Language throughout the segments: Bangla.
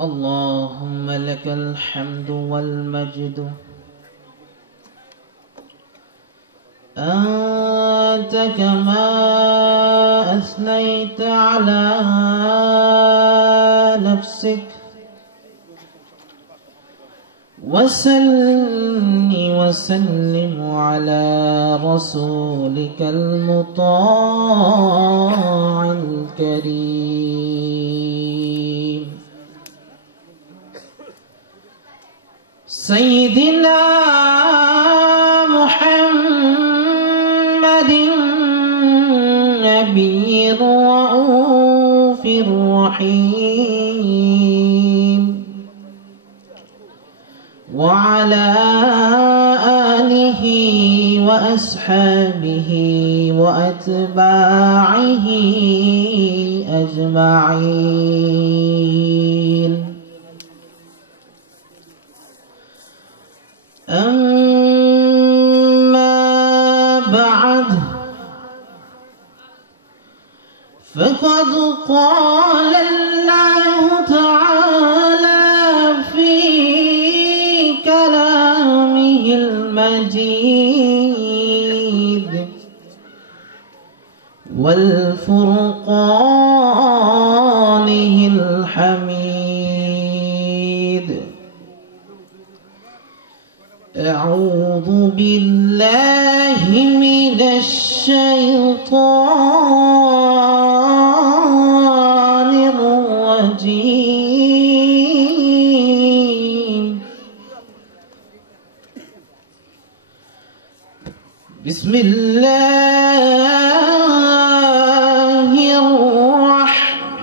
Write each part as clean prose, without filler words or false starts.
اللهم لك الحمد والمجد أنت كما أثنيت على نفسك وصل وسلم على رسولك المطاع الكريم سيدنا محمد النبي الرؤوف الرحيم وعلى آله وأصحابه وأتباعه أجمعين. أما بعد فقد قال الله تعالى في كلامه المجيد والفرقانه الحميد أعوذ بالله من الشيطان الرجيم بسم الله الرحمن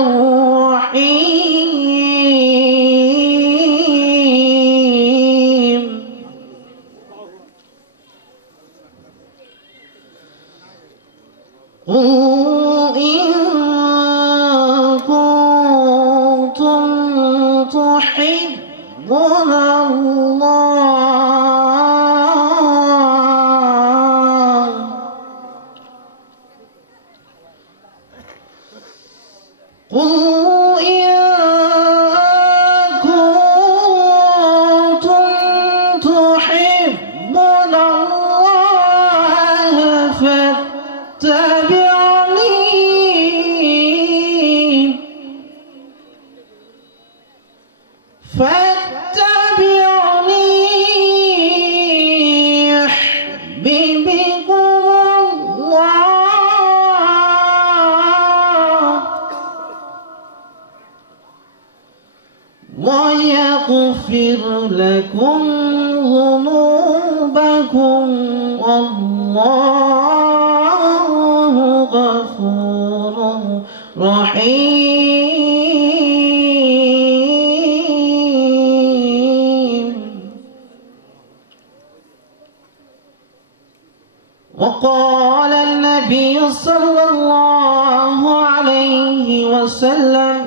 الرحيم قل إن كنتم تحبون الله قل إن كنتم تحبون الله فاتبعوني يحببكم الله ويغفر لكم ذنوبكم والله غفور رحيم. وقال النبي صلى الله عليه وسلم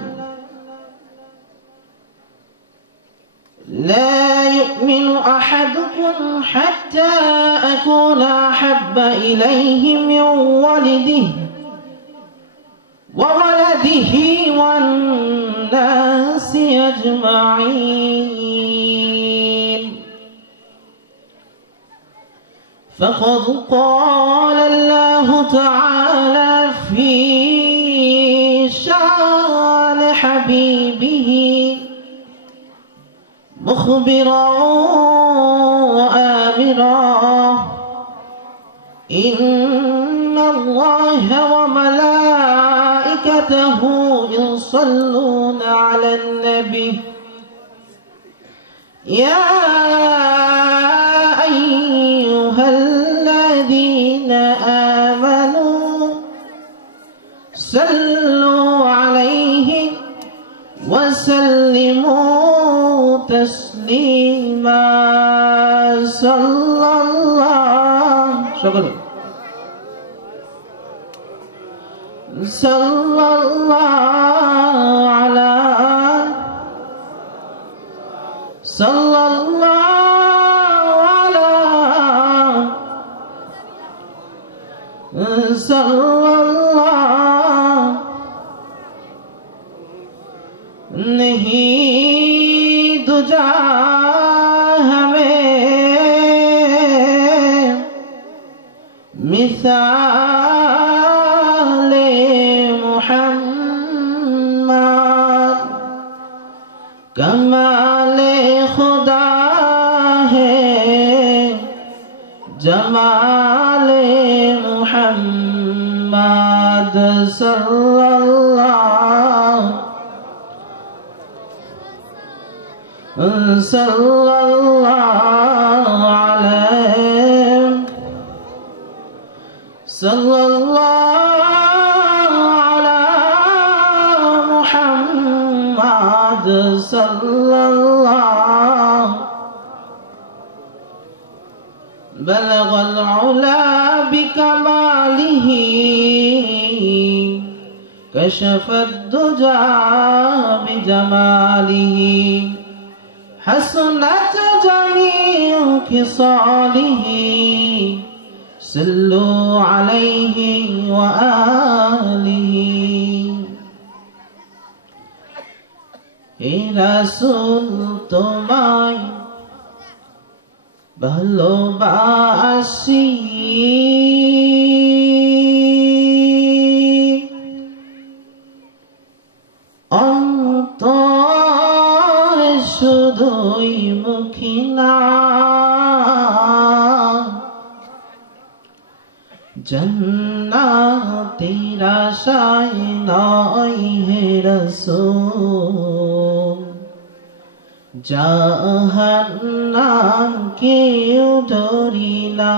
لا يؤمن أحدكم حتى أكون أحب إليه من ولده وولده والناس أجمعين. فقد قال الله تعالى في شان حبيبه مخبرا وآمرا إن الله وملائكته يصلون على النبي يا أيها الذين آمنوا صلوا عليه وسلموا تسليما. صلى الله صلى الله على صلى الله على صلى الله नहीं दूजा हमें मिसाले मुहम्मद कमाले खुदा है जमाले मुहम्मद सल्लल्लाहु अला मुहम्मद सल्लल्लाहु बलगल उला बिकमालिही कशफद दुजा बिजमालिही हसनत जमीउ खिसालिही सल्लु अलैहि व आलिही। हे रसूल तुम्हाय ভালোবাসি অন্তরে শুধুই মুখে না জান্নাতের আশায় নয় হে রাসূল জাহান্নাম কেউ ডরি না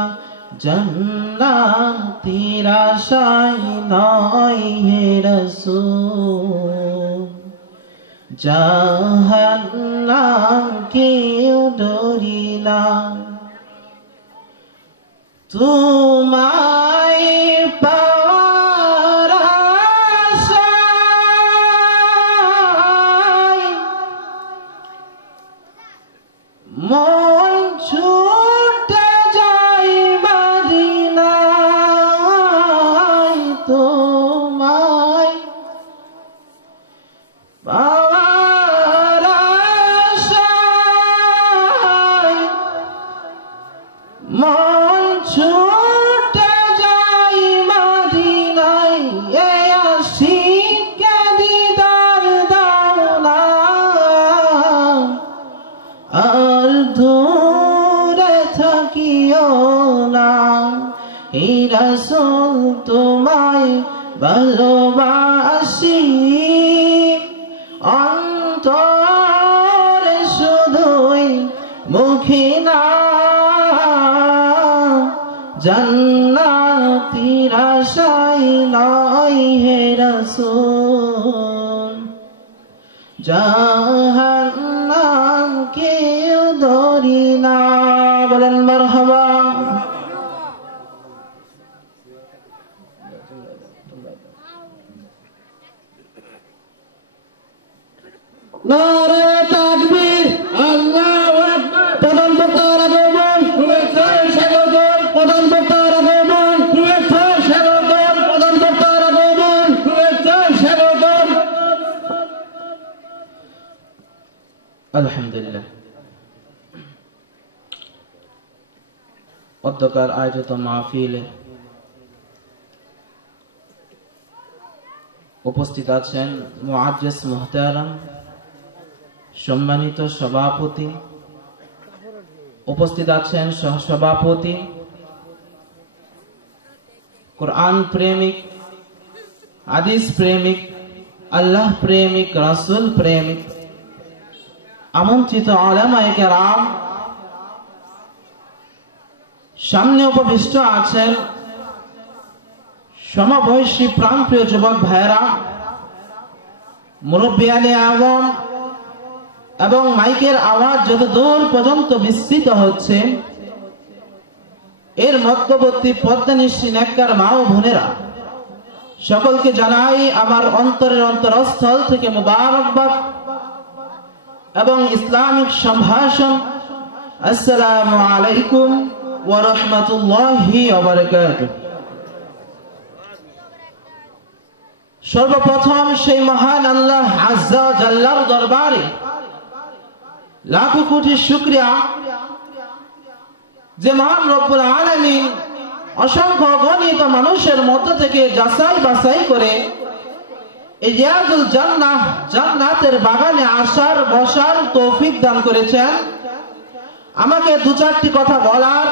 জান্নাতের আশায় নয় হে রাসূল জাহান্নাম কেউ ডরি না তোমায় পাওয়ার আশায় মন ছুটে যায় মদিনায় তোমায় পাওয়ার আশায় মন ছুটে যায় মদিনায় এ আশিকে দিদার দাও না আর দূরে থাকিও না হে রাসূল তোমায় ভালোবাসি অন্তরে শুধুই মুখে না জান্নাতের আশায় নয় হে রাসূল জাহান্নাম কেউ ধরি না বলেন মারহাবা। নারে তাকবীর আল্লাহু আকবার প্রধান বক্তার আগমন শুভেচ্ছা স্বাগতম প্রধান বক্তার আগমন শুভেচ্ছা স্বাগতম প্রধান বক্তার আগমন শুভেচ্ছা স্বাগতম। আলহামদুলিল্লাহ অধ্যকার আয়োজিত মাহফিলে উপস্থিত আছেন মুআজ্জিজ মুহতারাম সম্মানিত সভাপতি, উপস্থিত আছেন সহসভাপতি, কোরআন প্রেমিক, হাদিস প্রেমিক, আল্লাহ প্রেমিক, রাসূল প্রেমিক, আমন্ত্রিত উলামায়ে কেরাম, সামনে উপবিষ্ট আছেন সমবয়সী প্রাণপ্রিয় যুবক ভাইরা, মুরব্বিয়ানে আযম এবং মাইকের আওয়াজ যত দূর পর্যন্ত বিস্তৃত হচ্ছে, এর মধ্যবর্তী পর্দানিশী নেককার মা ও বোনেরা, সকলকে জানাই আমার অন্তরের অন্তরস্থল থেকে মুবারকবাদ এবং ইসলামিক সম্ভাষণ। আসসালামু আলাইকুম ওয়া রাহমাতুল্লাহি ওয়া বারাকাতুহু। সর্বপ্রথম সেই মহান আল্লাহ আজ্জা ওয়া জাল্লার দরবারে লাখো কোটি শুকরিয়া, যে মহান রব্বুল আলামিন অসংখ্য গণিত মানুষের মধ্য থেকে যাচাই বাছাই করে এই রিয়াজুল জান্নাহ জান্নাতের বাগানে আসার বসার তৌফিক দান করেছেন। আমাকে দু চারটি কথা বলার,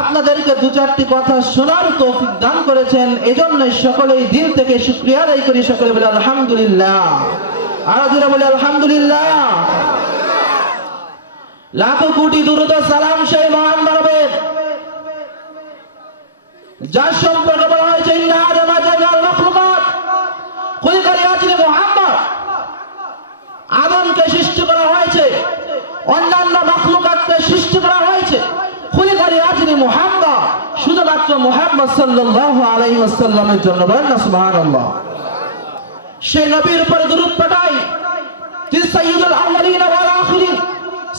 আপনাদেরকে দু চারটি কথা শোনার তৌফিক দান করেছেন। এজন্য সকলেই দিল থেকে শুকরিয়া আদায় করি। সকলে বলে আলহামদুলিল্লাহ। আরো জোরে বলে আলহামদুলিল্লাহ। লাখো কোটি দুরূদ ও সালাম সেই মহান মানবের যার সম্পর্কে বলা হয়েছে ইন্না আদমা জামিআল মাখলুকাত খুলিকা লিআজলি মুহাম্মদ। আদমকে সৃষ্টি করা হয়েছে, অন্যান্য মাখলুকাতকে সৃষ্টি করা হয়েছে খুলিকা লিআজলি মুহাম্মদ, শুধুমাত্র মুহাম্মদ সাল্লাল্লাহু আলাইহি ওয়াসাল্লামের জন্য। বলেন না সুবহানাল্লাহ। সেই নবীর উপর দুরূদ পাঠাই, তিনি সাইয়্যিদুল আউয়ালিন ওয়াল আখিরিন,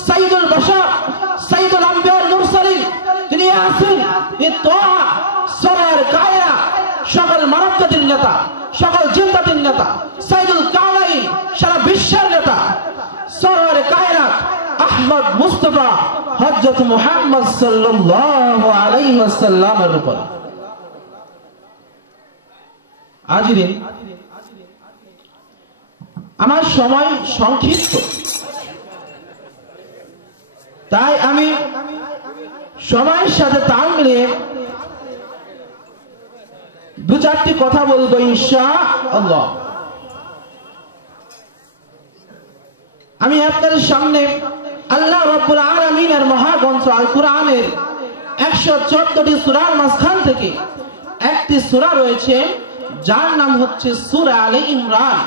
সাইয়্যিদুল বাশার, সাইয়্যিদুল আম্বিয়া ওয়াল মুরসালিন, তিনি ইয়াসিন, তিনি তাহা, সরওয়ার কায়নাত, সকল মানব জাতির নেতা, সকল জিন জাতির নেতা, সাইয়্যিদুল কাওনাইন, সারা বিশ্বের নেতা, সরওয়ার কায়নাত আহমদ মুস্তাফা হযরত মুহাম্মদ সাল্লাল্লাহু আলাইহি ওয়াসাল্লামের উপর। হাজিরিন, আমার সময় সংক্ষিপ্ত, তাই আমি সময়ের সাথে তাল মিলিয়ে দু চারটি কথা বলবো ইনশাআল্লাহ। আমি আপনাদের সামনে আল্লাহ রাব্বুল আলামিনের মহাগ্রন্থ আল কুরআনের 114টি সূরার মাঝখান থেকে একটি সূরা রয়েছে যার নাম হচ্ছে সূরা আলে ইমরান।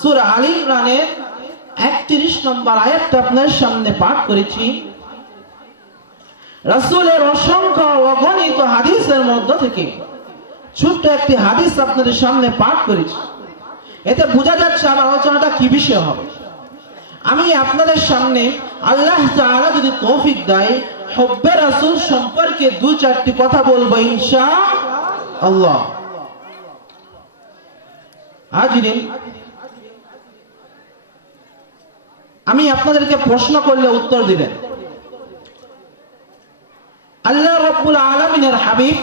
সূরা আলে ইমরানের 31 নম্বর আয়াতটা আপনাদের সামনে পাঠ করেছি। রাসূলের অসংখ্য অগণিত হাদিসের মধ্য থেকে ছোট্ট একটি হাদিস আপনাদের সামনে পাঠ করেছি। এতে বোঝা যাচ্ছে আমার আলোচনাটা কি বিষয় হবে। আমি আপনাদের সামনে আল্লাহ তাআলা যদি তৌফিক দেয় হুব্বে রাসূল সম্পর্কে দু চারটি কথা বলবো ইনশাআল্লাহ। হাজিরিন, আমি আপনাদেরকে প্রশ্ন করলে উত্তর দিবেন। আল্লাহ রাব্বুল আলামিনের হাবিব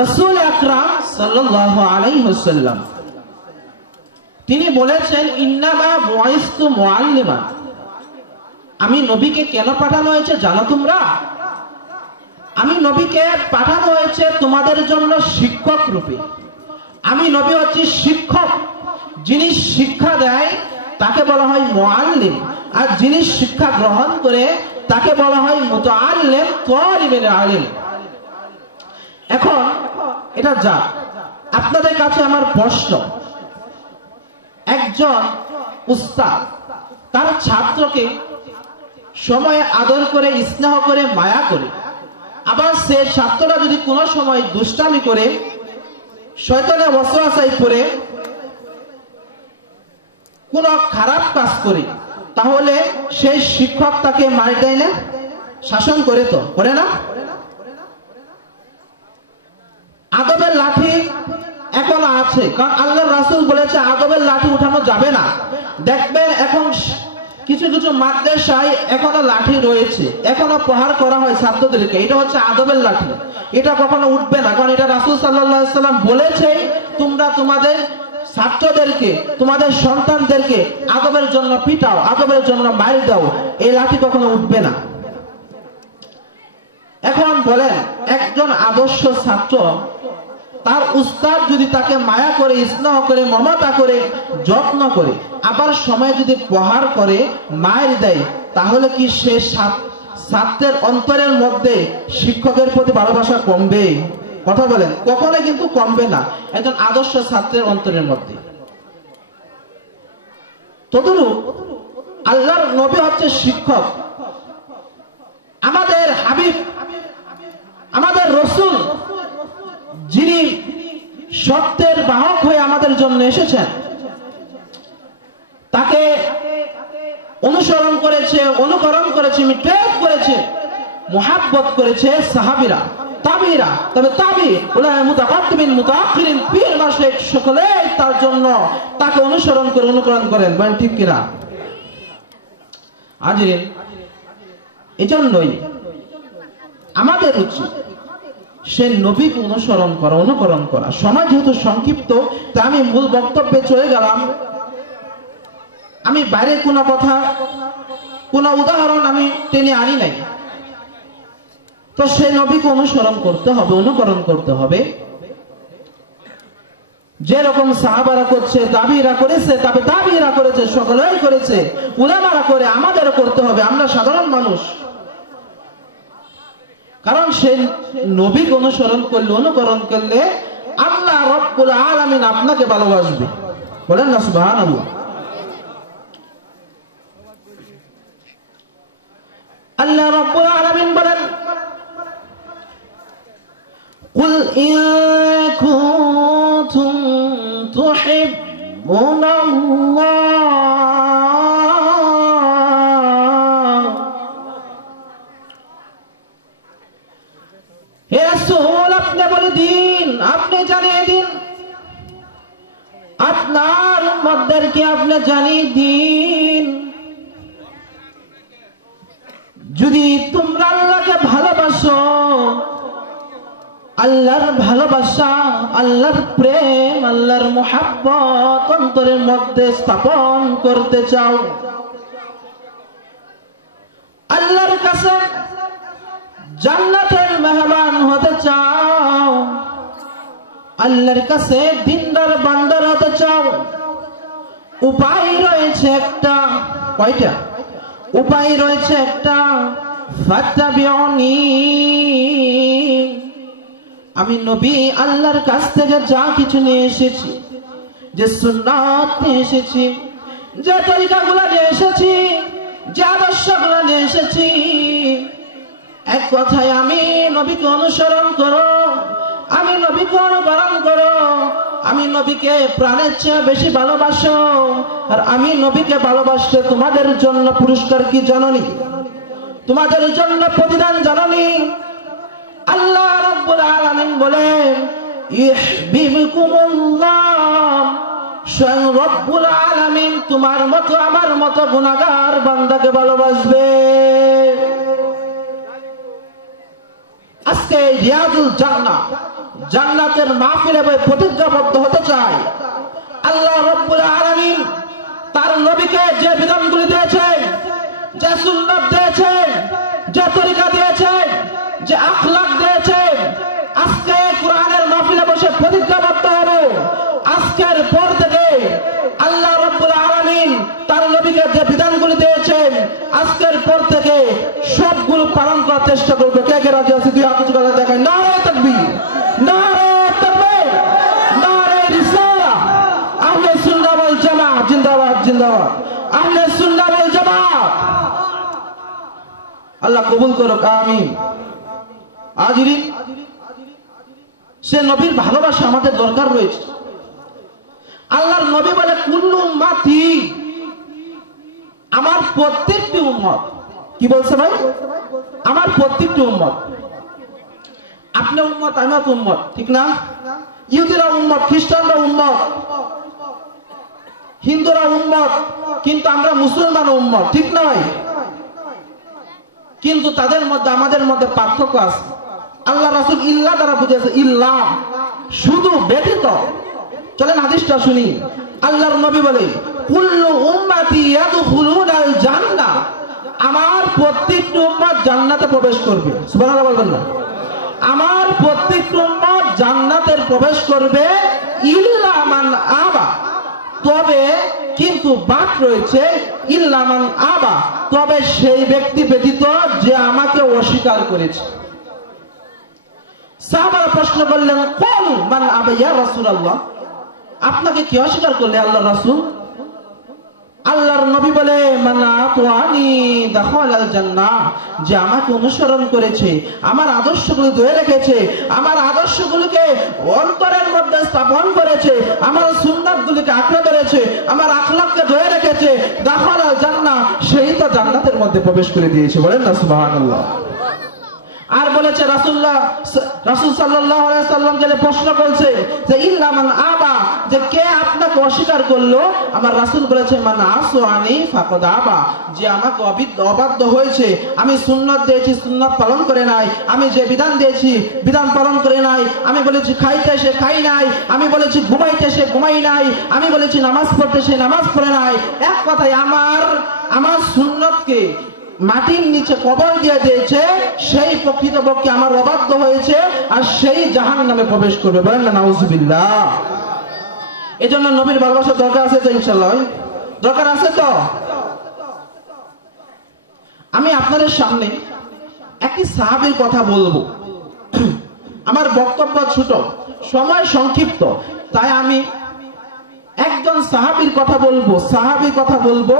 রাসূল আকরাম সাল্লাল্লাহু আলাইহি ওয়াসাল্লাম তিনি বলেছেন ইন্নামা বুইসতু মুআল্লিমান, আমি নবীকে কেন পাঠানো হয়েছে জানো তোমরা? আমি নবীকে পাঠানো হয়েছে তোমাদের জন্য শিক্ষক রূপে। আমি নবী হচ্ছি শিক্ষক, যিনি শিক্ষা দেয় তাকে বলা হয় মুআল্লিম, আর যিনি শিক্ষা গ্রহণ করে তাকে বলা হয় মুতাআল্লিম, তালিবুল ইলম। এখন এটা যা আপনাদের কাছে আমার প্রশ্ন, একজন উস্তাদ তার ছাত্রকে সময়ে আদর করে, স্নেহ করে, মায়া করে, আবার সে ছাত্ররা যদি কোনো সময় দুষ্টামি করে, শয়তানের ওয়াসওয়াসায় পড়ে কোন খারাপ কাজ করে, তাহলে সেই শিক্ষক তাকে মার দেয় না? শাসন করে তো, করে না? আদবের লাঠি এখনো আছে, কারণ আল্লাহর রাসূল বলেছে আদবের লাঠি উঠানো যাবে না। দেখবেন এখন কিছু কিছু মাদ্রাসায় এখনো লাঠি রয়েছে, এখনো প্রহার করা হয় ছাত্রদেরকে। এটা হচ্ছে আদবের লাঠি, এটা কখনো উঠবে না, কারণ এটা রাসূল সাল্লাল্লাহু আলাইহি সাল্লাম বলেছে তোমরা তোমাদের ছাত্রদেরকে, তোমাদের সন্তানদেরকে আদবের জন্য পিটাও, আদবের জন্য মার দাও, এই লাঠি কখনো উঠবে না। এখন বলেন, একজন আদর্শ ছাত্র তার উস্তাদ যদি তাকে মায়া করে, স্নেহ করে, মমতা করে, যত্ন করে, আবার সময় যদি প্রহার করে, মার দেয়, তাহলে কি সে ছাত্রের অন্তরের মধ্যে শিক্ষকের প্রতি ভালোবাসা কমবে? কথা বলেন, কখনো কিন্তু কমবে না একজন আদর্শ ছাত্রের অন্তরের মধ্যে। তদুরূপ আল্লাহর নবী হচ্ছে শিক্ষক, আমাদের হাবিব, আমাদের রাসূল, যিনি সত্যের বাহক হয়ে আমাদের জন্য এসেছেন, তাকে অনুসরণ করেছে, অনুকরণ করেছে, মিট্রেট করেছে, মুহাব্বত করেছে সাহাবীরা, তাবিরা, তবে তাবি, উলামা মুতাকাদ্দিমিন, মুতাআখিরিন, পীর মাশায়েখ সকলেই তার জন্য তাকে অনুসরণ করে অনুকরণ করেন। বলেন ঠিক কিনা? হাজিরিন, এজন্যই আমাদের উচিত সে নবীকে অনুসরণ করা, অনুকরণ করা। সময় যেহেতু সংক্ষিপ্ত, তা আমি মূল বক্তব্যে চলে গেলাম। আমি বাইরে কোনো কথা, কোনো উদাহরণ আমি টেনে আনি নাই। তো সেই নবীকে অনুসরণ করতে হবে, অনুকরণ করতে হবে। যেরকম সাহাবারা করছে, তাবিরা করেছে, তবে তাবিরা করেছে, সকলেই করেছে, উলামারা করে, আমাদেরও করতে হবে। আমরা সাধারণ মানুষ, কারণ সে নবীকে অনুসরণ করলে, অনুকরণ করলে আল্লাহ রব্বুল আলামিন আপনাকে ভালোবাসবে। বলেন না সুবহানাল্লাহ। আল্লাহ রব্বুল আলামিন বলেন, কুল ইন কুনতুম তুহিব্বুনাল্লাহ, হে রাসূল আপনি বলে দিন, আপনি জানিয়ে দিন, আপনার উম্মতদেরকে আপনি জানিয়ে দিন, যদি তোমরা আল্লাহকে ভালোবাসো, আল্লাহর ভালোবাসা, আল্লাহর প্রেম, আল্লাহর মুহাব্বত অন্তরের মধ্যে স্থাপন করতে চাও, আল্লাহর কাছে জান্নাতের মেহমান হতে চাও, আল্লাহর কাছে দিনদার বান্দার হতে চাও, উপায় রয়েছে একটা। কয়টা উপায় রয়েছে? একটা, ফাত্তাবিউনি, আমি নবী আল্লাহর কাছ থেকে যা কিছু নিয়ে এসেছি, যে সুন্নাত নিয়ে এসেছি, যে তরিকাগুলো নিয়ে এসেছি, যে আদর্শগুলো নিয়ে এসেছি, এক কথায় আমি নবীকে অনুসরণ করো, আমি নবীকে অনুকরণ করো, আমি নবীকে প্রাণের চেয়ে বেশি ভালোবাসো। আর আমি নবীকে ভালোবাসলে তোমাদের জন্য পুরস্কার কি জানোনি? তোমাদের জন্য প্রতিদান জানোনি? আল্লাহ রাব্বুল আলামিন বলেন, ইহবিবকুমুল্লাহ, স্বয়ং রব্বুল আলামিন তোমার মতো আমার মতো গুনাহগার বান্দাকে ভালোবাসবে। আজকে রিয়াজুল জান্নাহ, জান্নাতের মাহফিলে প্রতিজ্ঞাবদ্ধ হতে চাই। আল্লাহ রাব্বুল আলামিন তার নবীকে যে বিধানগুলি দিয়েছেন, যে সুন্নাত দিয়েছেন, যে তরিকা দিয়েছেন, যে আখলাক দিয়েছেন, আজকে কোরআনের মাহফিলে বসে প্রতিজ্ঞাবদ্ধ হব, আজকের পর থেকে আল্লাহ রাব্বুল আলামিন তার নবীকে যে বিধানগুলি দিয়েছেন, আজকের পর থেকে সবগুলো পালন করার চেষ্টা করবে। কে কে রাজি আছে? দুই হাত উঁচু করে দেখায়। নারে তাকবীর, নারে তাকবীর, নারে রিসালাহ। আহলে সুন্নাহ ওয়াল জামাত জিন্দাবাদ, জিন্দাবাদ। আহলে সুন্নাহ ওয়াল জামাত। আল্লাহ কবুল করুক, আমিন। হাজিরিন, সে নবীর ভালোবাসা আমাদের দরকার রয়েছে। আল্লাহর নবী বলে, কুল্লু উম্মতি, আমার প্রত্যেকটি উম্মত। কি বলছে ভাই? আমার প্রত্যেকটি উম্মত। আপনি উম্মত, আমিও তো উম্মত, ঠিক না? ইহুদিরা উম্মত, খ্রিস্টানরা উম্মত, হিন্দুরা উম্মত, কিন্তু আমরা মুসলমান উম্মত, ঠিক নয়? কিন্তু তাদের মধ্যে আমাদের মধ্যে পার্থক্য আছে। আল্লাহ রাসূল ইল্লা দ্বারা বুঝিয়েছে, ইল্লা শুধু, ব্যতীত। চলেন হাদিসটা শুনি। আল্লাহর নবী বলে, কুল্লু উম্মতি ইয়াদখুলুনাল জান্নাহ, আমার প্রত্যেকটি উম্মত জান্নাতে প্রবেশ করবে। সুবহানাল্লাহ বলবেন না? আমার প্রত্যেকটি উম্মত জান্নাতের প্রবেশ করবে, ইল্লা মান আবা, তবে কিন্তু বাদ রয়েছে, ইল্লা মান আবা, তবে সেই ব্যক্তি ব্যতীত যে আমাকে অস্বীকার করেছে। সাহাবারা প্রশ্ন করলেন, কুল মান আবা ইয়া রাসূলুল্লাহ, আপনাকে কি অস্বীকার করলে আল্লাহর রাসূল? আল্লাহর নবী বলে, মান আতানি দাখালাল জান্নাহ, যে আমাকে অনুসরণ করেছে, আমার আদর্শগুলো ধরে রেখেছে, আমার আদর্শগুলোকে অন্তরের মধ্যে স্থাপন করেছে, আমার সুন্নাতগুলোকে আঁকড়ে ধরেছে, আমার আখলাককে ধরে রেখেছে, দাখালাল জান্নাহ, সেই তো জান্নাতের মধ্যে প্রবেশ করে দিয়েছে। বলেন না সুবহানাল্লাহ। আর বলেছে রাসূল সাল্লাল্লাহু আলাইহি সাল্লাম কে প্রশ্ন করছে যে ইল্লা মান আবা, যে কে আপনাকে অস্বীকার করলো? আমার রাসূল বলেছে মান আসওয়ানি ফাকাদ আবা, যে আমাকে অবাধ্য হয়েছে, আমি সুন্নাত দিয়েছি সুন্নাত পালন করে নাই, আমি যে বিধান দিয়েছি বিধান পালন করে নাই, আমি বলেছি খাইতে সে খাই নাই, আমি বলেছি ঘুমাইতে সে ঘুমাই নাই, আমি বলেছি নামাজ পড়তে সে নামাজ পড়ে নাই। এক কথায় আমার সুন্নতকে মাটির নিচে কবর দিয়ে দিয়েছে, সেই প্রকৃতপক্ষে আমার অবাধ্য হয়েছে, আর সেই জাহান্নামে প্রবেশ করবে। বলেন না নাউজুবিল্লাহ। এজন্য নবীর ভালোবাসা দরকার আছে তো? ইনশাআল্লাহ দরকার আছে তো। আমি আপনাদের সামনে একটি সাহাবীর কথা বলবো। আমার বক্তব্য ছোট, সময় সংক্ষিপ্ত, তাই আমি একজন সাহাবীর কথা বলবো। সাহাবীর কথা বলবো,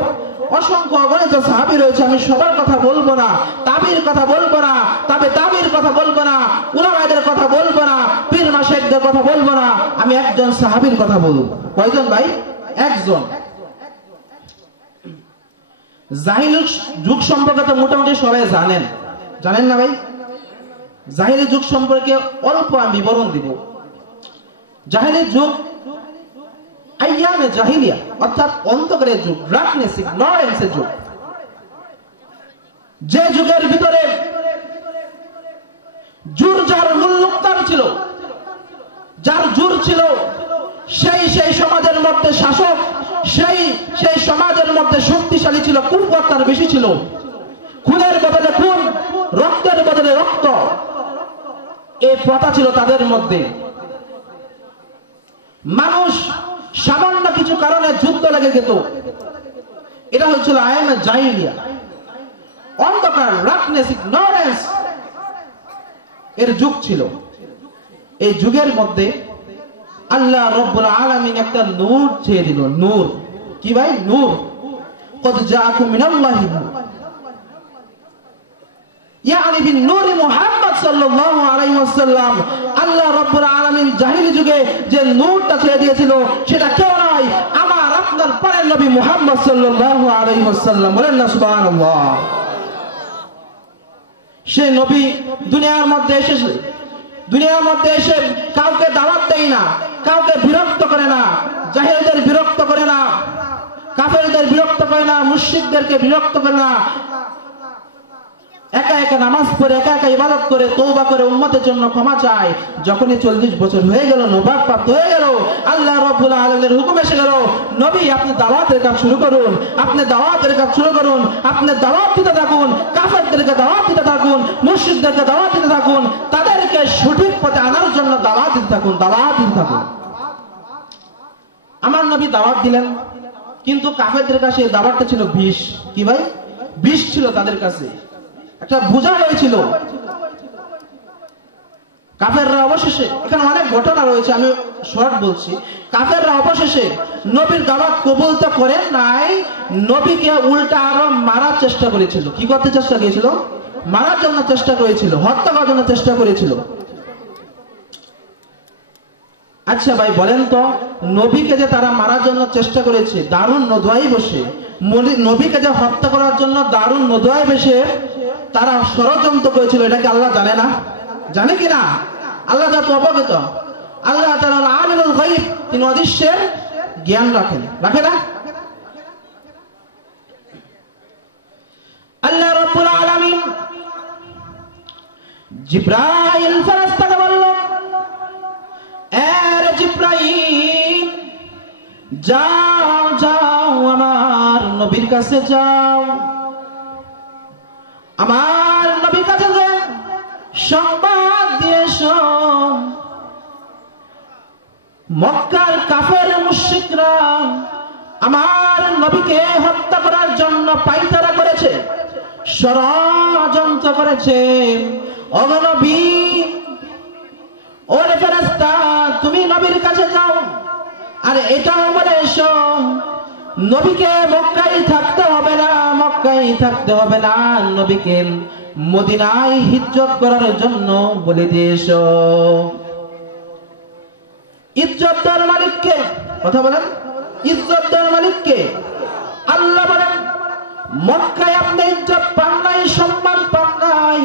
অসংখ্য অগণিত সাহাবী রয়েছে, আমি সবার কথা বলবো না, তাবির কথা বলবো না, তাবির কথা বলবো না, উলামাদের কথা বলবো না, পীর মাশায়েখদের কথা বলবো না, আমি একজন সাহাবীর কথা বলবো। কয়জন ভাই? একজন। জাহিলি যুগ সম্পর্কে তো মোটামুটি সবাই জানেন না ভাই? জাহিলি যুগ সম্পর্কে অল্প আমি বিবরণ দিব। জাহিলি যুগ আইয়ামে জাহিলিয়া, অর্থাৎ অন্ধকারের যুগ, ডার্কনেস, ইগনোরেন্সের যুগ। যে যুগের ভিতরে জোর যার মুল্লুকতার ছিল, যার জোর ছিল, সেই সমাজের মধ্যে শাসক, সেই সমাজের মধ্যে শক্তিশালী ছিল, কুফর তার বেশি ছিল। খুনের বদলে খুন, রক্তের বদলে রক্ত, এই প্রথা ছিল তাদের মধ্যে। মানুষ সামান্য কিছু কারণে যুদ্ধ লেগে যেত। এটা হচ্ছিল আয়ামে জাহিলিয়া, অন্ধকার, ডার্কনেস, ইগনোরেন্স এর যুগ ছিল। এই যুগের মধ্যে আল্লাহ রাব্বুল আলামিন একটা নূর ছেড়ে দিল। নূর কি ভাই? নূর। কদ জাআকুম মিনাল্লাহি নূর, ইয়ানি বিন নূর মুহাম্মদ সাল্লাল্লাহু আলাইহি ওয়াসাল্লাম। আল্লাহ রাব্বুল আলামিন জাহিলি যুগে যে নূরটা ছেড়ে দিয়েছিল, সেটা কেউ নয়, আমার আপনার পরের নবী মুহাম্মদ সাল্লাল্লাহু আলাইহি ওয়াসাল্লাম। বলেন না সুবহানাল্লাহ। সেই নবী দুনিয়ার মধ্যে এসে কাউকে দাওয়াত দেয় না, কাউকে বিরক্ত করে না, জাহিলদের বিরক্ত করে না, কাফেরদের বিরক্ত করে না, মুশরিকদেরকে বিরক্ত করে না। একা একা নামাজ পড়ে, একা একা ইবাদত করে, তওবা করে উম্মতের জন্য ক্ষমা চায়। যখনই 40 বছর হয়ে গেল, নবুয়ত প্রাপ্ত হয়ে গেল, আল্লাহ রাব্বুল আলামিনের হুকুম এসে গেল, নবী আপনি দাওয়াতের কাজ শুরু করুন, আপনি দাওয়াতের কাজ শুরু করুন, আপনি দাওয়াত দিতে থাকুন, কাফেরদেরকে দাওয়াত দিতে থাকুন, মুশরিকদেরকে দাওয়াত দিতে থাকুন, তাদেরকে সঠিক পথে আনার জন্য দাওয়াত দিতে থাকুন, দাওয়াত দিতে থাকুন। আমার নবী দাওয়াত দিলেন, কিন্তু কাফেরদের কাছে এই দাওয়াতটা ছিল বিষ। কি ভাই? বিষ ছিল তাদের কাছে, একটা বোঝা হয়েছিল। কাফেররা অবশেষে, এখানে অনেক ঘটনা রয়েছে, আমি শর্ট বলছি। কাফেররা অবশেষে নবীর দাওয়াত কবুল তো করেন নাই, নবীকে উল্টা আরো মারার চেষ্টা করেছিল। কি করতে চেষ্টা করেছিল? মারার জন্য চেষ্টা করেছিল, হত্যা করার জন্য চেষ্টা করেছিল। আচ্ছা ভাই বলেন তো, নবীকে যে তারা মারার জন্য চেষ্টা করেছে দারুণ নদওয়ায় বসে, নবীকে যে হত্যা করার জন্য দারুণ নদওয়ায় বসে তারা ষড়যন্ত্র করেছিল, এটা কি আল্লাহ জানে না? জানে কিনা? আল্লাহ যা তো অবগত। আল্লাহ তাআলা আলিমুল গায়ব, তিনি অদৃশ্যের জ্ঞান রাখেন, রাখে না? আল্লাহ রাব্বুল আলামিন জিবরাইল ফেরেশতাকে বলল, এর জিবরাইল যাও যাও আমার নবীর কাছে যাও, আমার নবীর কাছে যে সংবাদ দিয়েছ, মক্কার কাফের মুশরিকরা আমার নবীকে হত্যা করার জন্য পায়তারা করেছে, ষড়যন্ত্র করেছে। ওগো নবী, ওরে ফেরেশতা, তুমি নবীর কাছে যাও, আর এটাও বলে এসো নবীকে মক্কায় থাকতে হবে না, মক্কায় থাকতে হবে না, নবীকে মদিনায় হিজরত করার জন্য বলে দিয়েছ। ইজ্জত দেওয়ার মালিককে, কথা বলেন, ইজ্জত দেওয়ার মালিককে আল্লাহ বলেন, মক্কায় আপনি ইজ্জত পান নাই, সম্মান পান নাই,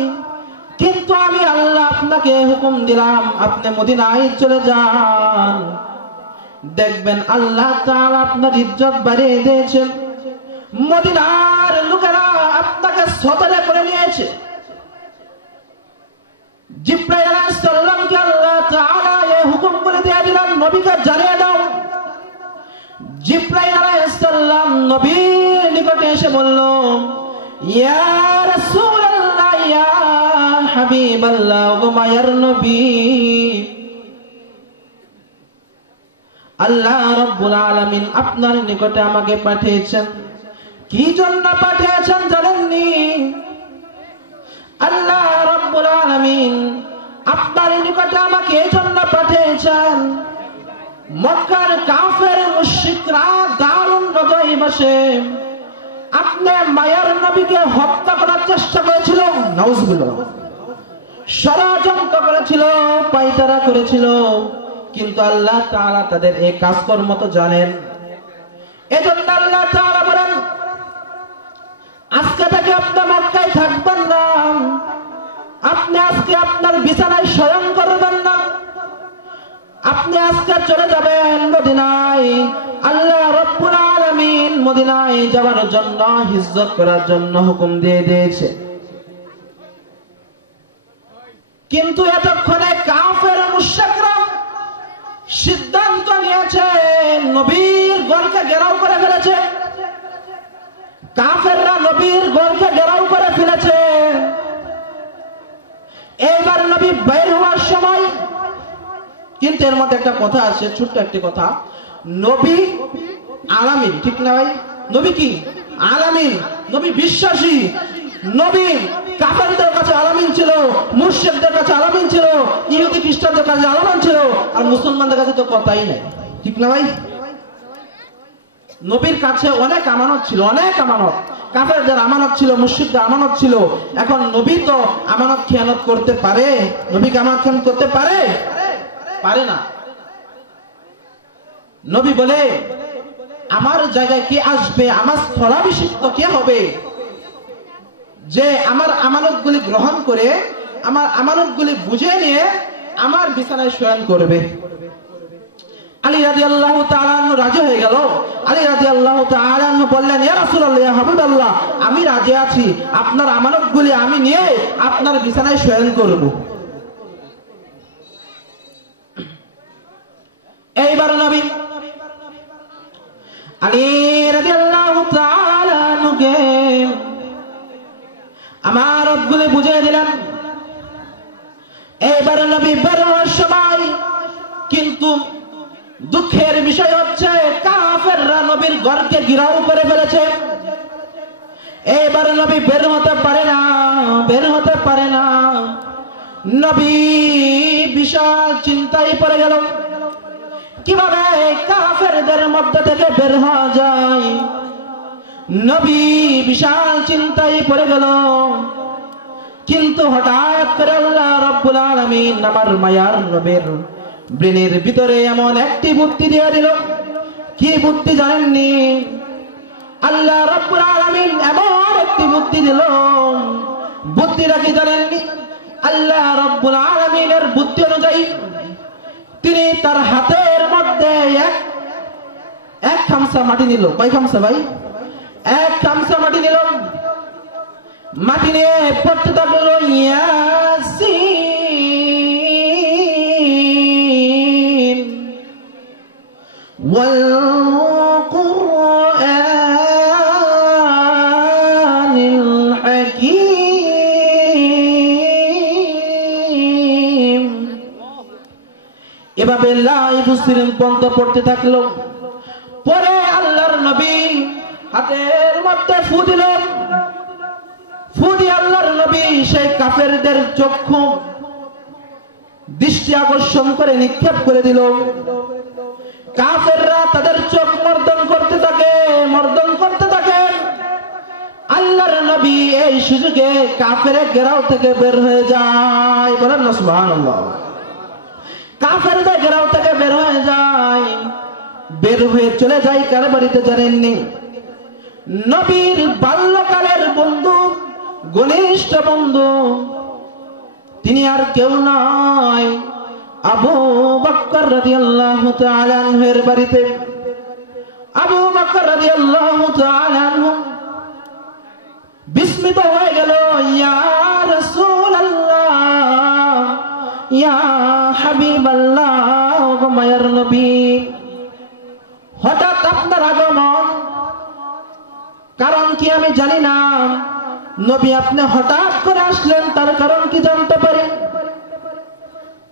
কিন্তু আমি আল্লাহ আপনাকে হুকুম দিলাম আপনি মদিনায় চলে যান। দেখবেন আল্লাহ তাআলা আপনার ইজ্জত বাড়িয়ে দিয়েছেন। মদিনার লোকেরা আপনাকে সদরে করে নিয়েছে। জিবরাইল আলাইহিস সালামকে আল্লাহ তাআলা এই হুকুম করে দিয়ে দিলেন, নবীকে জানিয়ে দাও। জিবরাইল আলাইহিস সালাম নবীর নিকটে এসে বলল, ইয়া রাসূলুল্লাহ, ইয়া হাবিবাল্লাহ, ও মায়ার নবী, আল্লাহ রাব্বুল আলামিন আপনার নিকটে আমাকে পাঠিয়েছেন। কি জন্য পাঠিয়েছেন জানেননি? আল্লাহ রাব্বুল আলামিন আপনার নিকটে আমাকে এই জন্য পাঠিয়েছেন, মক্কার কাফের মুশরিকরা দারুণ নজরে বসে আপনি মায়ার নবীকে হত্যা করার চেষ্টা করেছিল, নাউজুবিল্লাহ, ষড়যন্ত্র করেছিল, পায়তারা করেছিল, কিন্তু আল্লাহ তাআলা তাদের এই কাজকর্ম তো জানেন। এজন্য আল্লাহ তাআলা বলেন, আজকে থেকে আপনি মক্কায় থাকবেন না, আপনি আজকে আপনার বিছানায় শয়ন করবেন না, আপনি আজকে চলে যাবেন মদিনায়। আল্লাহ রাব্বুল আলামিন মদিনায় যাওয়ার জন্য, হিজরত করার জন্য হুকুম দিয়ে দিয়েছে। কিন্তু এতক্ষণে কাফের মুশরিকরা সিদ্ধান্ত নিয়েছে, নবীর ঘরকে ঘেরাও করে ফেলেছে। কাফেররা নবীর ঘরকে ঘেরাও করে ফেলেছে। এইবার নবী বের হওয়ার সময়, কিন্তু এর মধ্যে একটা কথা আছে, ছোট্ট একটি কথা, নবী আলামিন, ঠিক না ভাই? নবী কি আলামিন, নবী বিশ্বাসী, নবী কাফেরদের কাছে আলামিন ছিল, মুশরিকদের কাছে আলামিন ছিল, ইহুদি খ্রিস্টানদের কাছে আলামিন ছিল, আর মুসলমানদের কাছে তো কথাই নাই, ঠিক না ভাই? নবীর কাছে অনেক আমানত ছিল, অনেক আমানত, কাফেরদের আমানত ছিল, মুশরিকদের আমানত ছিল। এখন নবী তো আমানত খেয়ানত করতে পারে? নবী আমানত খেয়ানত করতে পারে? পারে না। নবী বলে, আমার জায়গায় কে আসবে, আমার স্থলাভিষিক্ত কে হবে, যে আমার আমানতগুলি গ্রহণ করে, আমার আমানতগুলি বুঝে নিয়ে আমার বিছানায় শয়ন করবে। আলী রাদিয়াল্লাহু তাআলা আনহু রাজি হয়ে গেল। আলী রাদিয়াল্লাহু তাআলা আনহু বললেন, ইয়া রাসূলুল্লাহ, ইয়া হাবিবাল্লাহ, আমি রাজি আছি, আপনার আমানতগুলি আমি নিয়ে আপনার বিছানায় শয়ন করব। এইবার নবী আলী রাদিয়াল্লাহু তাআলা আনহুকে আমানতগুলি বুঝিয়ে দিলেন। এইবার নবী বের হওয়ার সময়, কিন্তু দুঃখের বিষয় হচ্ছে কাফেররা নবীর ঘরকে ঘেরাও করে ফেলেছে। এইবার নবী বের হতে পারে না, বের হতে পারে না। নবী বিশাল চিন্তায় পড়ে গেল, কিভাবে কাফেরদের মধ্যে থেকে বের হওয়া যায়। নবী বিশাল চিন্তায় পড়ে গেল। কিন্তু হঠাৎ করে আল্লাহ রাব্বুল আলামিন আমার মায়ার নবীর ব্রেনের ভিতরে এমন একটি বুদ্ধি দিয়ে দিল। কি বুদ্ধি জানেননি? আল্লাহ রাব্বুল আলামিন এমন একটি বুদ্ধি দিল। বুদ্ধিটা কি জানেননি? আল্লাহ রাব্বুল আলামিনের বুদ্ধি অনুযায়ী তিনি তার হাতের মধ্যে এক খামসা মাটি নিল। কয় খামসা ভাই? এক খামসা মাটি নিল। মাটি নিয়ে পড়তে থাকলো, ইয়াসিন ওয়াল কুরআনিল হাকীম। এভাবে লা ইবসিরিন পর্যন্ত পড়তে থাকলো। পরে আল্লাহর নবী হাতের মধ্যে ফু দিলেন। ফু দিয়ে আল্লাহর নবী সেই কাফেরদের চক্ষু দৃষ্টি আকর্ষণ করে নিক্ষেপ করে দিল। কাফেররা তাদের চোখ মর্দন করতে থাকে, মর্দন করতে থাকে। আল্লাহর নবী এই সুযোগে কাফেরের ঘেরাও থেকে বের হয়ে যায়। বলেন না সুবহানাল্লাহ। কাফেরদের ঘেরাও থেকে বের হয়ে যায়। বের হয়ে চলে যায় কার বাড়িতে জানেননি? নবীর বাল্যকালের বন্ধু, ঘনিষ্ঠ বন্ধু, তিনি আর কেউ নয়, আবু বকর রাদিয়াল্লাহু তাআলা আনহুর বাড়িতে আবু বকর রাদিয়াল্লাহু তাআলা আনহু বিস্মিত হয়ে গেল, ইয়া রাসূলুল্লাহ, ইয়া হাবিবাল্লাহ, ও মায়ার নবী, হঠাৎ আপনার আগমন, কারণ কি আমি জানি না। নবী আপনি হঠাৎ করে আসলেন, তার কারণ কি জানতে পারি?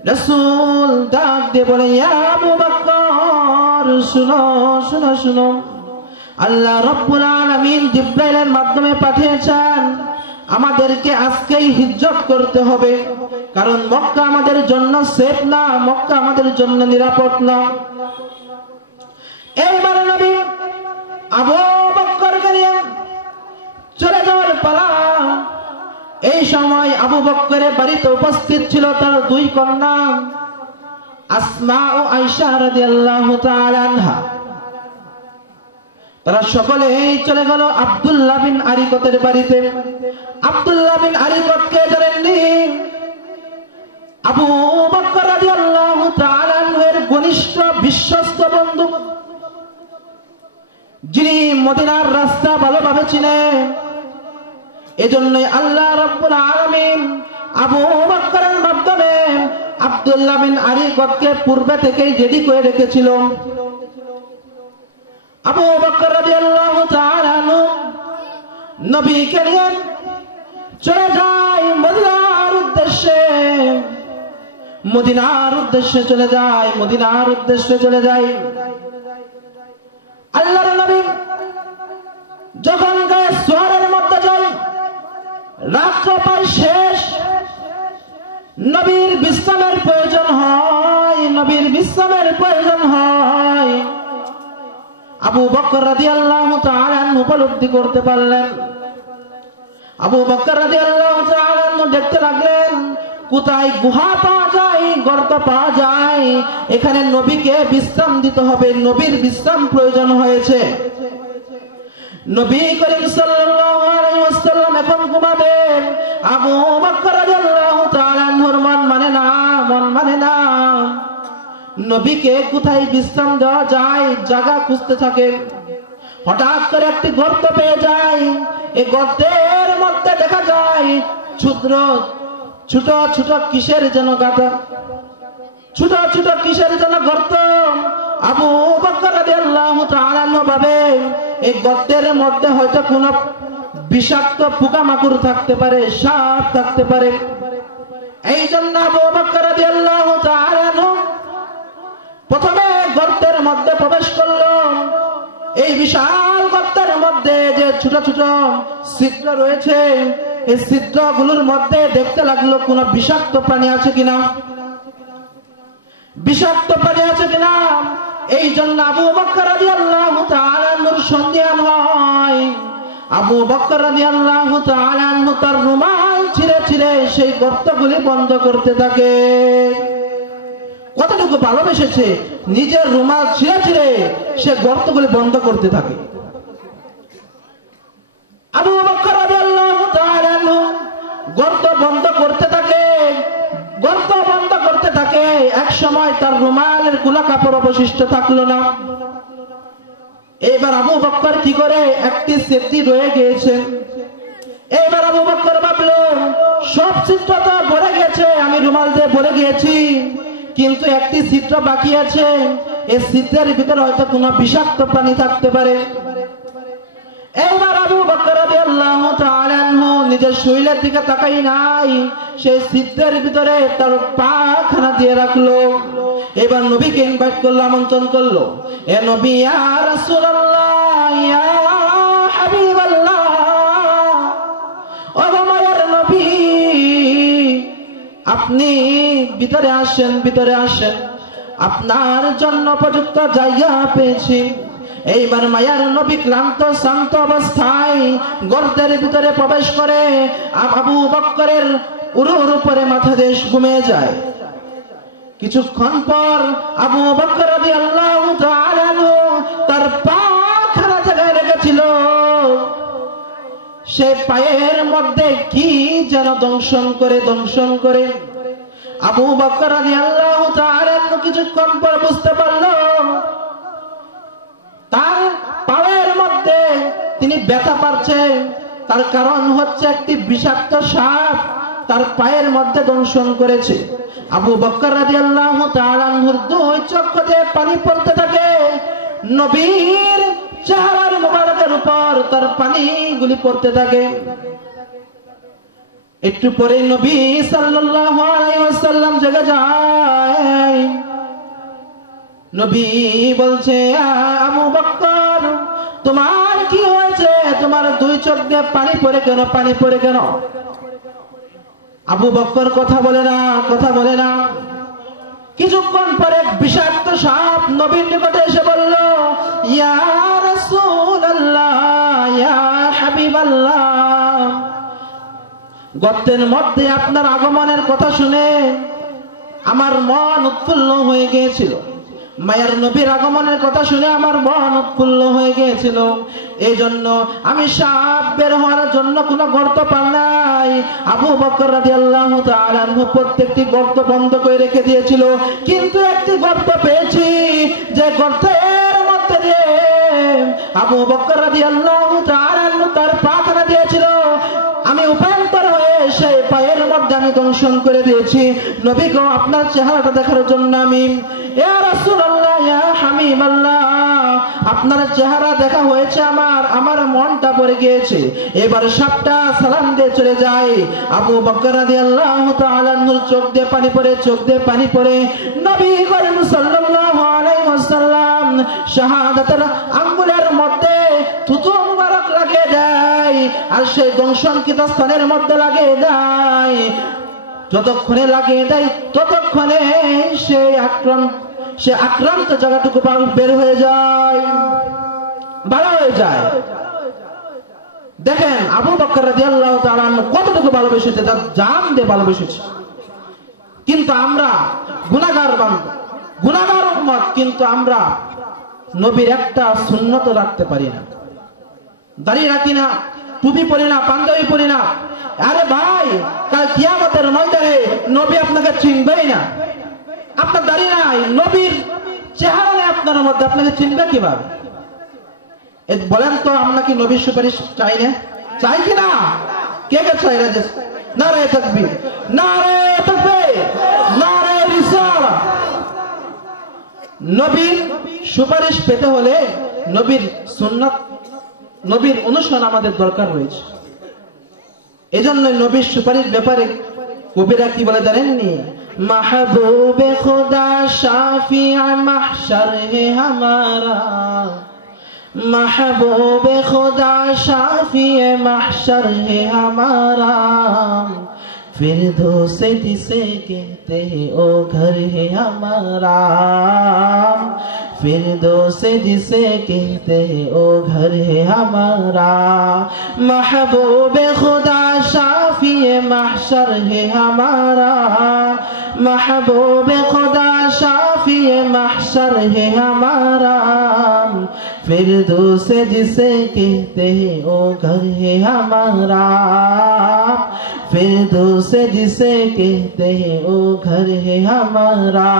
রাসূল ডাক দিয়ে বলে, ইয়া আবু বকর, শুনো শুনো শুনো, আল্লাহ রাব্বুল আলামিন জিবরাইলের মাধ্যমে পাঠিয়েছেন, আমাদেরকে আজকেই হিজরত করতে হবে, কারণ মক্কা আমাদের জন্য সেফ না, মক্কা আমাদের জন্য নিরাপদ না। এইবার নবী আবু বকরকে নিয়ে চলে যাওয়ার পালা। এই সময় আবু বকরের বাড়িতে উপস্থিত ছিল তার দুই কন্যা, আসমা ও আয়েশা রাদিয়াল্লাহু তাআলা আনহা। তারা সকলেই চলে গেল আব্দুল্লাহ বিন আরিকতের বাড়িতে। আব্দুল্লাহ বিন আরিকতকে জানেননি? আবু বকর রাদিয়াল্লাহু তাআলা আনহুর ঘনিষ্ঠ বিশ্বস্ত বন্ধু, যিনি মদিনার রাস্তা ভালোভাবে চিনেন। এজন্যই আল্লাহ রাব্বুল আলামিন আবু বকরের মাধ্যমে আব্দুল্লাহ বিন আরিকতকে পূর্বে থেকেই রেডি করে রেখেছিল। আবু বকর রাদিয়াল্লাহু তাআলা আনহু নবীকে নিয়ে চলে যায় মদিনার উদ্দেশ্যে, মদিনার উদ্দেশ্যে চলে যায়, মদিনার উদ্দেশ্যে চলে যায়। আল্লাহর নবী যখন গায়ে সোয়ারের মধ্যে যায়, রাত্র প্রায় শেষ, নবীর বিশ্রামের প্রয়োজন হয়, নবীর বিশ্রামের প্রয়োজন হয়। আবু বকর রাদিয়াল্লাহু তাআলা আনহু উপলব্ধি করতে পারলেন। আবু বকর রাদিয়াল্লাহু তাআলা আনহু দেখতে লাগলেন কোথায় গুহা পাওয়া যায়, গর্ত পাওয়া যায়, এখানে নবীকে বিশ্রাম দিতে হবে, নবীর বিশ্রাম প্রয়োজন হয়েছে। নবী করিম সাল্লাল্লাহু আলাইহি ওয়াসাল্লাম এখন ঘুমাবেন। আবু বকর রাদিয়াল্লাহু তাআলা আনহুর মন মানে না, মন মানে না। নবীকে কোথায় বিশ্রাম দেওয়া যায় জায়গা খুঁজতে থাকে। হঠাৎ করে একটি গর্ত পেয়ে যায়। এই গর্তের মধ্যে দেখা যায় ছোট ছোট কিসের যেন গাঁথা, ছোট ছোট কিসের যেন গর্ত। আবু বকর রাদিয়াল্লাহু তাআলা আনহু ভাবে এই গর্তের মধ্যে হয়তো কোনো বিষাক্ত পোকামাকড় থাকতে পারে, সাপ থাকতে পারে। এই জন্য আবু বকর রাদিয়াল্লাহু তাআলা আনহু প্রথমে গর্তের মধ্যে প্রবেশ করলো। এই বিশাল গর্তের মধ্যে যে ছোট ছোট ছিদ্র রয়েছে, এই ছিদ্রগুলোর মধ্যে দেখতে লাগলো কোন বিষাক্ত প্রাণী আছে কিনা, বিষাক্ত প্রাণী আছে কিনা। এই জন্য আবু বকর রাদিয়াল্লাহু তাআলা আনহুর সন্দেহ হয়। আবু বকর রাদিয়াল্লাহু তাআলা আনহু তার রুমাল ছিঁড়ে ছিঁড়ে সেই গর্তগুলি বন্ধ করতে থাকে। কতটুকু ভালোবেসেছে, নিজের রুমাল ছিঁড়ে ছিঁড়ে সে গর্তগুলি বন্ধ করতে থাকে। আবু বকর রাদিয়াল্লাহু তাআলা আনহু গর্ত বন্ধ করতে থাকে, গর্ত বন্ধ করতে থাকে। এক সময় তার রুমালের কুলা কাপড় অবশিষ্ট থাকলো না। এবার আবু বকর কি করে, একটি সেফটি রয়ে গিয়েছে। এবার আবু বকর ভাবলো সব ছিদ্র তো ভরে গেছে, আমি রুমাল দিয়ে ভরে গিয়েছি, কিন্তু একটি ছিদ্র বাকি আছে। এই ছিদ্রের ভিতরে হয়তো কোনো বিষাক্ত প্রাণী থাকতে পারে। এবার আবু বকর রাদিয়াল্লাহু তাআলা আনহু নিজের শরীরের দিকে তাকাই নাই, সেই ছিদ্রের ভিতরে তার পাখানা দিয়ে রাখলো। এবার নবীকে ইনভাইট করলো, আমন্ত্রণ করলো, এ নবী, ইয়া রাসূলুল্লাহ, ইয়া হাবিবাল্লাহ, ও মায়ার নবী, আপনি ভিতরে আসেন, ভিতরে আসেন, আপনার জন্য উপযুক্ত জায়গা পেয়েছি। এইবার মায়ার নবী ক্লান্ত শান্ত অবস্থায় গর্তের ভিতরে প্রবেশ করে আবু বকরের উরুর উপরে মাথা দিয়ে ঘুমিয়ে যায়। কিছুক্ষণ পর আবু বকর রাদিয়াল্লাহু তাআলা আনহু তার পা খানা জায়গায় রেখেছিল, সে পায়ের মধ্যে কি যেন দংশন করে আবু বকর রাদিয়াল্লাহু তাআলা কিছুক্ষণ পর বুঝতে পারলো তার পায়ের মধ্যে তিনি ব্যথা পাচ্ছেন। তার কারণ হচ্ছে একটি বিষাক্ত সাপ তার পায়ের মধ্যে দংশন করেছে। আবু বকর রাদিয়াল্লাহু তাআলা আনহুর দুই চক্ষু দিয়ে পানি পড়তে থাকে। নবীর চেহারার মুবারকের উপর তার পানিগুলি পড়তে থাকে। একটু পরে নবী সাল্লাল্লাহু আলাইহি ওয়াসাল্লাম জেগে যায়। নবী বলছে, আবু বকর তোমার কি হয়েছে? তোমার দুই চোখ দিয়ে পানি পড়ে কেন? পানি পড়ে কেন? আবু বকর কথা বলে না। কিছুক্ষণ পরে বিষাক্ত সাপ নবীর নিকটে এসে বলল, ইয়া রাসূলুল্লাহ, ইয়া হাবিবাল্লাহ, গর্তের মধ্যে আপনার আগমনের কথা শুনে আমার মন উৎফুল্ল হয়ে গিয়েছিল। মায়ের নবীর আগমনের কথা শুনে আমার মন উৎফুল্ল হয়ে গিয়েছিল। এই জন্য আমি সাপ বের হওয়ার জন্য কোনো গর্ত পান নাই। আবু বকর রাদিয়াল্লাহু তাআলা প্রত্যেকটি গর্ত বন্ধ করে রেখে দিয়েছিল, কিন্তু একটি গর্ত পেয়েছি, যে গর্তের মধ্যে দিয়ে আবু বকর রাদিয়াল্লাহু তাআলা তার পাখানা দিয়েছিল। আমি উপান্তর হয়ে সেই পায়ের মধ্যে আমি দংশন করে দিয়েছি। নবী গো, আপনার চেহারাটা দেখার জন্য আমি, ইয়া রাসূলুল্লাহ, ইয়া হাবিবাল্লাহ, আপনার চেহারা দেখা হয়েছে, আমার মনটা পড়ে গিয়েছে। এবার সাপটা সালাম দিয়ে চলে যায়। আবু বকর রাদিয়াল্লাহু তাআলা চোখ দিয়ে পানি পড়ে নবী করিম সাল্লাল্লাহু আলাইহি ওয়াসাল্লাম শাহাদাতের আঙ্গুলের মধ্যে থুতু মুবারক লাগিয়ে দেয়, আর সেই দংশনকৃত স্থানের মধ্যে লাগিয়ে দেয়। যতক্ষণে লাগিয়ে দেয় ততক্ষণে সে আক্রান্ত জায়গাটুকু বের হয়ে যায়, ভালো হয়ে যায়। দেখেন আবু বকর রাদিয়াল্লাহু তাআলা কতটুকু ভালোবেসেছে, তার জান দিয়ে ভালোবেসেছে। কিন্তু আমরা গুনাহগার বান্দা, গুনাহগার উম্মত, কিন্তু আমরা নবীর একটা সুন্নত রাখতে পারি না। দাঁড়িয়ে রাখি না, টুপি পরি না, পাঞ্জাবি পরি না। আরে ভাই, কাল কিয়ামতের ময়দানে নবী আপনাকে চিনবেই না। আপনার দাঁড়িয়ে নাই, নবীর চেহারা নেই আপনার মধ্যে, আপনাকে চিনবে কিভাবে? বলেন তো, আমরা কি নবীর সুপারিশ চাই না? চাই কি না? কে কে চাই না? নারায়ে তাকবীর, নারায়ে তাকবীর, নারায়ে রিসালাত। নবীর সুপারিশ পেতে হলে নবীর সুন্নাত, নবীর অনুসরণ আমাদের দরকার রয়েছে। এজন্য নবীর সুপারিশ ব্যাপারে কবিরা কি বলে জানেননি? महबूबे खुदा शाफिया महशर है हमारा, महबूबे खुदा शाफिए महशर है हमारा, फिरदौस जिसे कहते हैं ओ घर है हमारा, फिरदौस जिसे कहते हैं ओ घर है हमारा, महबूबे खुदा शाफिए महशर है हमारा, महबूब खुदा शाफिए महशर है हमारा, फिरदौस जिसे कहते हैं ओ घर है हमारा, फिरदौस जिसे कहते हैं ओ घर है हमारा,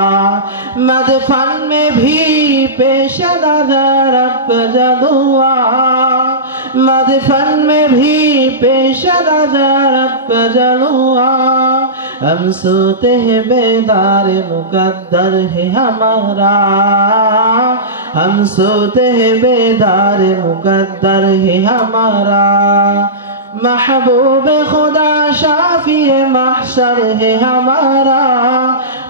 मदफन में भी पेश नजर रब जदुआ, मदफन में भी पेश नजर रब जदुआ, हम सोते हैं बेदार मुकद्दर है हमारा, हम सोते हैं बेदार मुकद्दर है हमारा, महबूब खुदा शाफिए महशर है हमारा,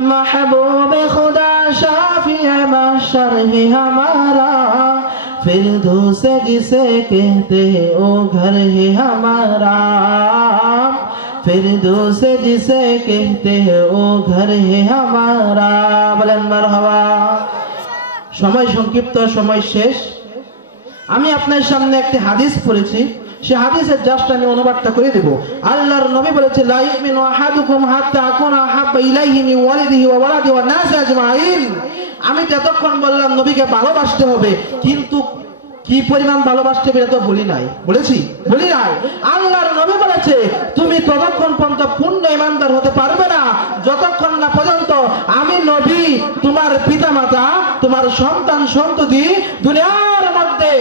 महबूब खुदा शाफिए महशर है हमारा, फिरदौस जिसे कहते हैं ओ घर है हमारा, फिरदौस जिसे कहते हैं ओ घर है हमारा। বলেন মারহাবা। সময় সংক্ষিপ্ত, সময় শেষ। আমি আপনার সামনে একটি হাদিস পড়েছি, সেই হাদিসের জাস্ট আমি অনুবাদটা করে দেব। আল্লাহর নবী বলেছে, লা ইউমিনু আহাদুকুম হাত্তা আকুনা আহাব্বা ইলাইহি মিন ওয়ালিদিহি ওয়া ওয়ালাদিহি ওয়ান নাসি আজমাইন। আমি যতক্ষণ বললাম নবীকে ভালোবাসতে হবে, কিন্তু কি পরিমাণ ভালোবাসতে এটা তো বলি নাই, বলি নাই। আল্লাহর নবী বলেছে তুমি ততক্ষণ পর্যন্ত পূর্ণ ইমানদার হতে পারবে না যতক্ষণ না পর্যন্ত আমি নবী, তোমার পিতামাতা, তোমার সন্তান সন্ততি, দুনিয়ার মধ্যে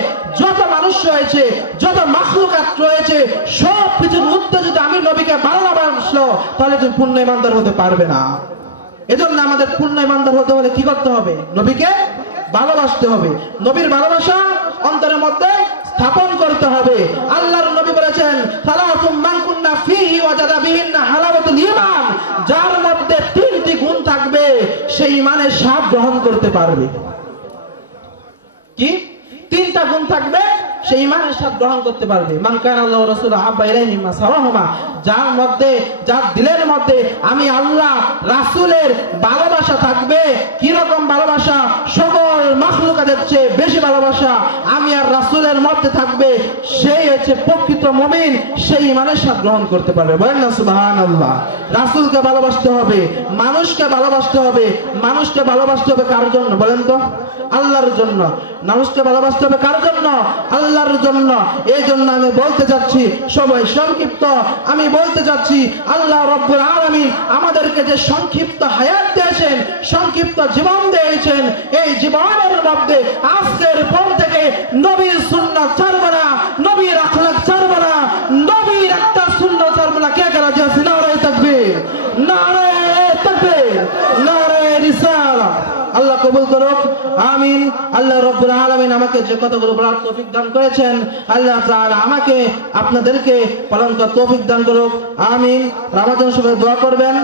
যত মানুষ রয়েছে, যত মাখলুকাত রয়েছে, সব কিছুর মধ্যে যদি আমি নবীকে ভালোবাসলো তাহলে তুমি পূর্ণ ইমানদার হতে পারবে না। এজন্য আমাদের পূর্ণ ইমানদার হতে হলে কি করতে হবে? নবীকে ভালোবাসতে হবে। নবীর ভালোবাসা অন্তরের মধ্যে স্থাপন করতে হবে। আল্লাহর নবী বলেছেন সালাতুম মান কুন্না ফীহি ওয়াজাদা বিহিন্না হালাওয়াতুল ঈমান, যার মধ্যে তিনটি গুণ থাকবে সেই ঈমানের স্বাদ গ্রহণ করতে পারবে। কি তিনটা গুণ থাকবে? সেই ঈমানের স্বাদ গ্রহণ করতে পারবে। মান কানা আল্লাহু ওয়া রাসূলুহু আহাব্বা ইলাইহি মিম্মা সাওয়াহুমা, যার মধ্যে, যার দিলের মধ্যে আমি আল্লাহ রাসূলের ভালোবাসা থাকবে। কি রকম ভালোবাসা? সকল মাখলুকাতের চেয়ে বেশি ভালোবাসা আমি আর রাসূলের মধ্যে থাকবে, সেই হচ্ছে প্রকৃত মুমিন, সেই ঈমানের স্বাদ গ্রহণ করতে পারবে। বলেন না সুবহানাল্লাহ। রাসূলকে ভালোবাসতে হবে, মানুষকে ভালোবাসতে হবে। মানুষকে ভালোবাসতে হবে কার জন্য বলেন তো? আল্লাহর জন্য। মানুষকে ভালোবাসতে হবে কার জন্য? আল্লাহর জন্য। এই জন্য আমি বলতে চাচ্ছি, সবাই সংক্ষিপ্ত আমি বলতে চাচ্ছি, আল্লাহ রাব্বুল আলামিন আমাদেরকে যে সংক্ষিপ্ত হায়াত দিয়েছেন, সংক্ষিপ্ত জীবন দিয়েছেন, এই জীবনের মধ্যে আজকের পর থেকে নবীর সুন্নাত ছাড়বো না, নবীর আখলাক ছাড়বো না, নবীর একটা সুন্নাত ছাড়বো না। কে কে রাজি আছে? নারায়ে তাকবীর, নারায়ে তাকবীর, নারায়ে রিসালাত। আল্লাহ কবুল করুক, আমিন। আল্লাহ রাব্বুল আলামিন আমাকে যে কথাগুলো বলার তৌফিক দান করেছেন, আল্লাহ তাআলা আমাকে আপনাদেরকে পালন করার তৌফিক দান করুক, আমিন। রমাদান শুভে দোয়া করবেন।